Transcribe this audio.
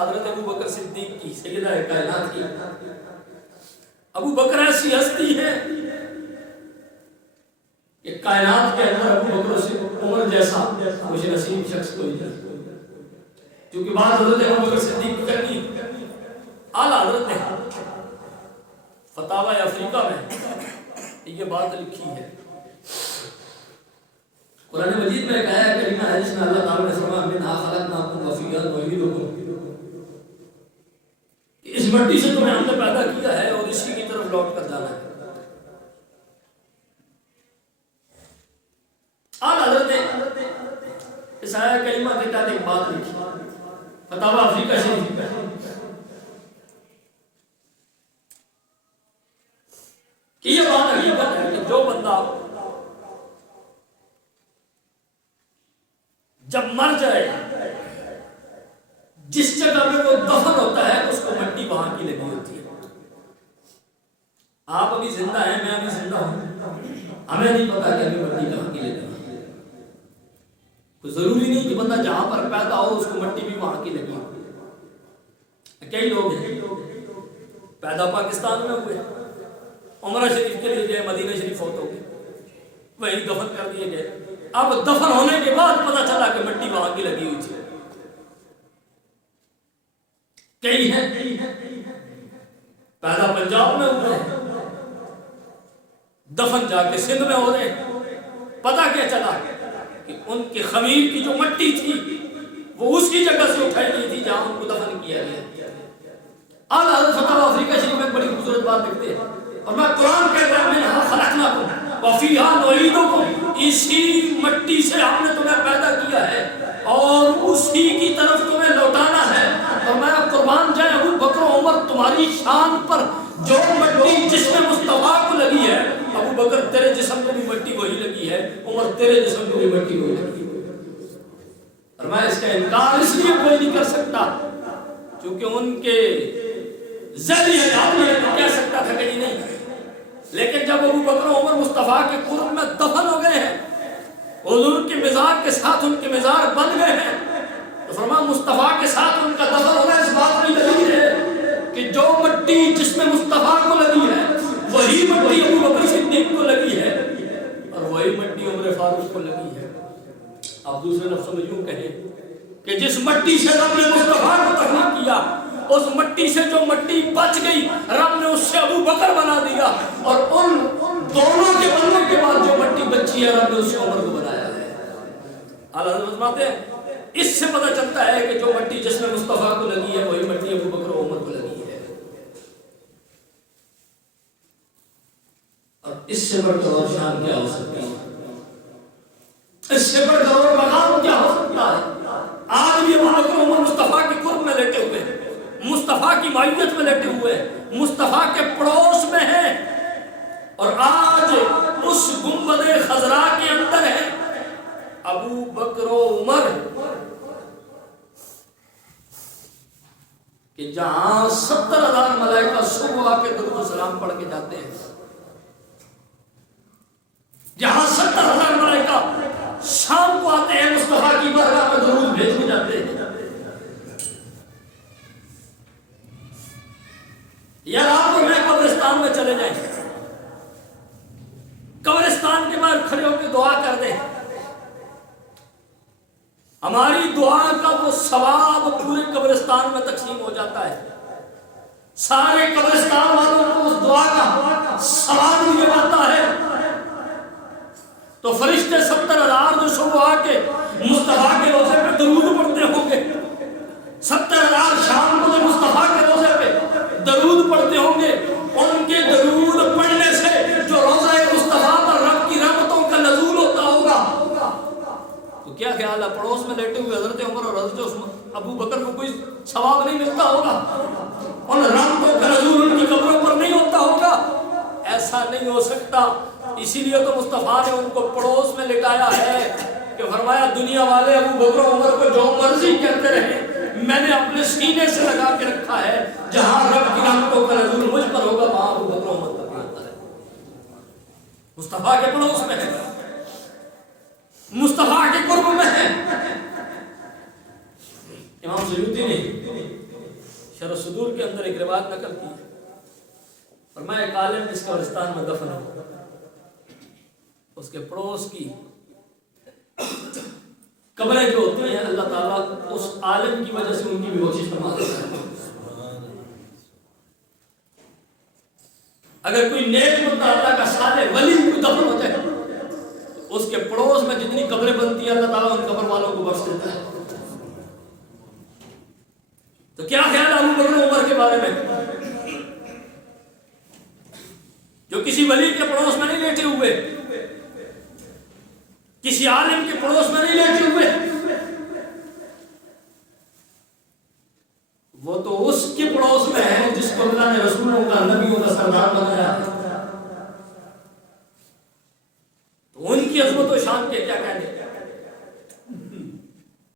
حضرت ابو بکر صدیق کی، سیدہ کائنات کی۔ ابو بکر ایسی ہستی ہے کہ کائنات کے اندر ابو بکر سے عمر جیسا خوش نصیب شخص کوئی نہیں، کیونکہ بات حضرت ابو بکر صدیق کرنی اعلیٰ حضرت نے فتاوی افریقہ میں یہ بات لکھی ہے۔ قرآن مجید میں کہا ہے کریمہ ہے جس میں اللہ تعالیٰ نے فرمایا منہا خلقناکم وفیہا نعیدکم، اس مٹی سے تمہیں ہم نے پیدا کیا ہے اور اسی کی طرف لوٹ کر جانا ہے۔ آل حضرت نے اس آیہ کریمہ کے تحت ایک بات لکھی فتاوی افریقہ شریف میں کہ یہ بات حقیقت ہے کہ جو بندہ جب مر جائے جس جگہ میں وہ دفن ہوتا ہے اس کو مٹی وہاں کی لگی ہوتی ہے۔ آپ ابھی زندہ ہیں، میں ابھی زندہ ہوں، ہمیں نہیں پتا کہ ابھی مٹی کہاں کی لگی ہے۔ کوئی ضروری نہیں کہ بندہ جہاں پر پیدا ہو اس کو مٹی بھی وہاں کی لگی ہو۔ کئی لوگ ہیں پیدا پاکستان میں ہوئے، عمرہ شریف کے لیے گئے، مدینہ شریف فوت ہو گئے، وہیں دفن کر دیے گئے۔ اب دفن ہونے کے بعد پتہ چلا کہ مٹی وہاں کی لگی ہوئی تھی۔ کئی ہیں پیدا پنجاب میں ہوئے ہیں، دفن جا کے سندھ میں ہو رہے ہیں، پتہ کیا چلا کہ ان کے خمیر کی جو مٹی تھی وہ اسی جگہ سے اٹھائی گئی تھی جہاں ان کو دفن کیا گیا۔ اعلیٰ حضرت فتاوی افریقہ شریف میں بڑی خوبصورت بات لکھتے ہیں، اور میں قرآن کہتا ہے منہا خلقناکم وفیہا نعیدکم، اسی مٹی سے ہم نے تمہیں پیدا کیا ہے اور اسی کی طرف تمہیں لوٹانا ہے۔ اور میں قربان جائے ابو بکر و عمر تمہاری شان پر، جو مٹی جس میں مصطفیٰ کو لگی ہے، ابو بکر تیرے جسم کو بھی مٹی وہی لگی ہے، عمر تیرے جسم کو بھی مٹی وہی لگی ہے۔ اور میں اس کا انکار اس لیے کوئی نہیں کر سکتا کیونکہ ان کے ذہنی حیات میں تو کہہ سکتا تھا کہ نہیں، لیکن جب ابو بکر و عمر مصطفیٰ کے قرب میں دفن ہو گئے ہیں، حضور کے مزار کے ساتھ ان کے مزار بن گئے ہیں، تو فرمایا مصطفیٰ کے ساتھ ان کا دفن ہونا اس بات میں دلیل ہے کہ جو مٹی جس میں مصطفیٰ کو لگی ہے وہی مٹی ابو بکر صدیق کو لگی ہے اور وہی مٹی عمر فاروق کو لگی ہے۔ اب دوسرے لفظوں میں یوں کہیں کہ جس مٹی سے رب نے مصطفیٰ کو تخلیق کیا، اس مٹی سے جو مٹی بچ گئی رب نے اس سے ابو بکر بنا دیا، اور ان دونوں کے بننے کے بعد جو مٹی بچی ہے رب نے اس سے عمر کو بنایا ہے۔ اعلیٰ حضرت فرماتے ہیں اس سے پتہ چلتا ہے کہ جو مٹی جس میں مصطفیٰ کو لگی ہے وہی مٹی ابو بکر و عمر کو لگی ہے۔ اور اس سے بڑھ کر اور شان کیا ہو سکتی ہے، اس سے بڑھ کر اور مقام کیا ہو سکتا ہے؟ آج بھی ابو بکر و عمر مصطفیٰ کے قرب میں لیٹے ہوئے ہیں، مصطفیٰ کی معیت میں لیٹے ہوئے ہیں، مصطفیٰ کے پڑوس میں ہیں، اور آج اس گنبد خضرا کے اندر ہے ابو بکر و عمر، کہ جہاں 70,000 ملائکہ صبح آ کے درود و سلام پڑھ کے جاتے ہیں، جہاں 70,000 ملائکہ شام کو آتے ہیں مصطفیٰ کی بارگاہ میں درود بھیج کے جاتے ہیں۔ یا آپ اور میں قبرستان میں چلے جائیں، قبرستان کے باہر کھڑے ہو کے دعا کر دیں، ہماری دعا کا وہ ثواب پورے قبرستان میں تقسیم ہو جاتا ہے، سارے قبرستان والوں کو اس دعا کا ثواب مل جاتا ہے۔ تو فرشتے 70,000 جو صبح آ کے مصطفیٰ کے روضے پہ درود پڑھتے ہوں گے، 70,000 شام کو جو مصطفیٰ کے روضے پہ درود پڑھتے ہوں گے، ان کے درود پڑھنے سے جو روضہ مصطفیٰ پر رب کی رحمتوں کا نزول ہوتا ہوگا، تو کیا خیال ہے پڑوس میں لیٹے ہوئے حضرت عمر اور حضرت ابو بکر کو کوئی ثواب نہیں ملتا ہوگا؟ ان رحمتوں کا نزول ان کی قبروں پر نہیں ہوتا ہوگا؟ ایسا نہیں ہو سکتا۔ اسی لیے تو مصطفیٰ نے ان کو پڑوس میں لٹایا ہے کہ فرمایا دنیا والے ابو بکر و عمر کو جو مرضی کہتے رہے، میں نے اپنے سینے سے لگا کے رکھا ہے، جہاں رب کی رحمتوں کا نزول مجھ پر ہوگا وہاں ابو بکر و عمر پر آتا ہے۔ مصطفیٰ کے پڑوس میں ہے، مصطفیٰ کے قرب میں ہے۔ امام سیوطی نے شرح صدور کے اندر ایک روایت نقل کی ہے، فرمایا ایک عالم جس قبرستان میں دفن ہو، اس کے پڑوس کی قبریں جو ہوتی ہیں اللہ تعالیٰ اس عالم کی وجہ سے ان کی بھی بخشش فرما دیتا ہے۔ اگر کوئی نیک بندہ اللہ کا صالح ولی کو دفن ہو جائے تو اس کے پڑوس میں جتنی قبریں بنتی ہیں اللہ تعالیٰ ان قبر والوں کو بخش دیتا ہے۔ تو کیا خیال ابو بکر عمر کے بارے میں جو کسی ولی کے پڑوس میں نہیں لیٹے ہوئے، کسی عالم کے پڑوس میں نہیں لیٹے ہوئے، وہ تو اس کے پڑوس میں ہے جس کو اللہ نے رسولوں کا نبیوں کا سردار بنایا۔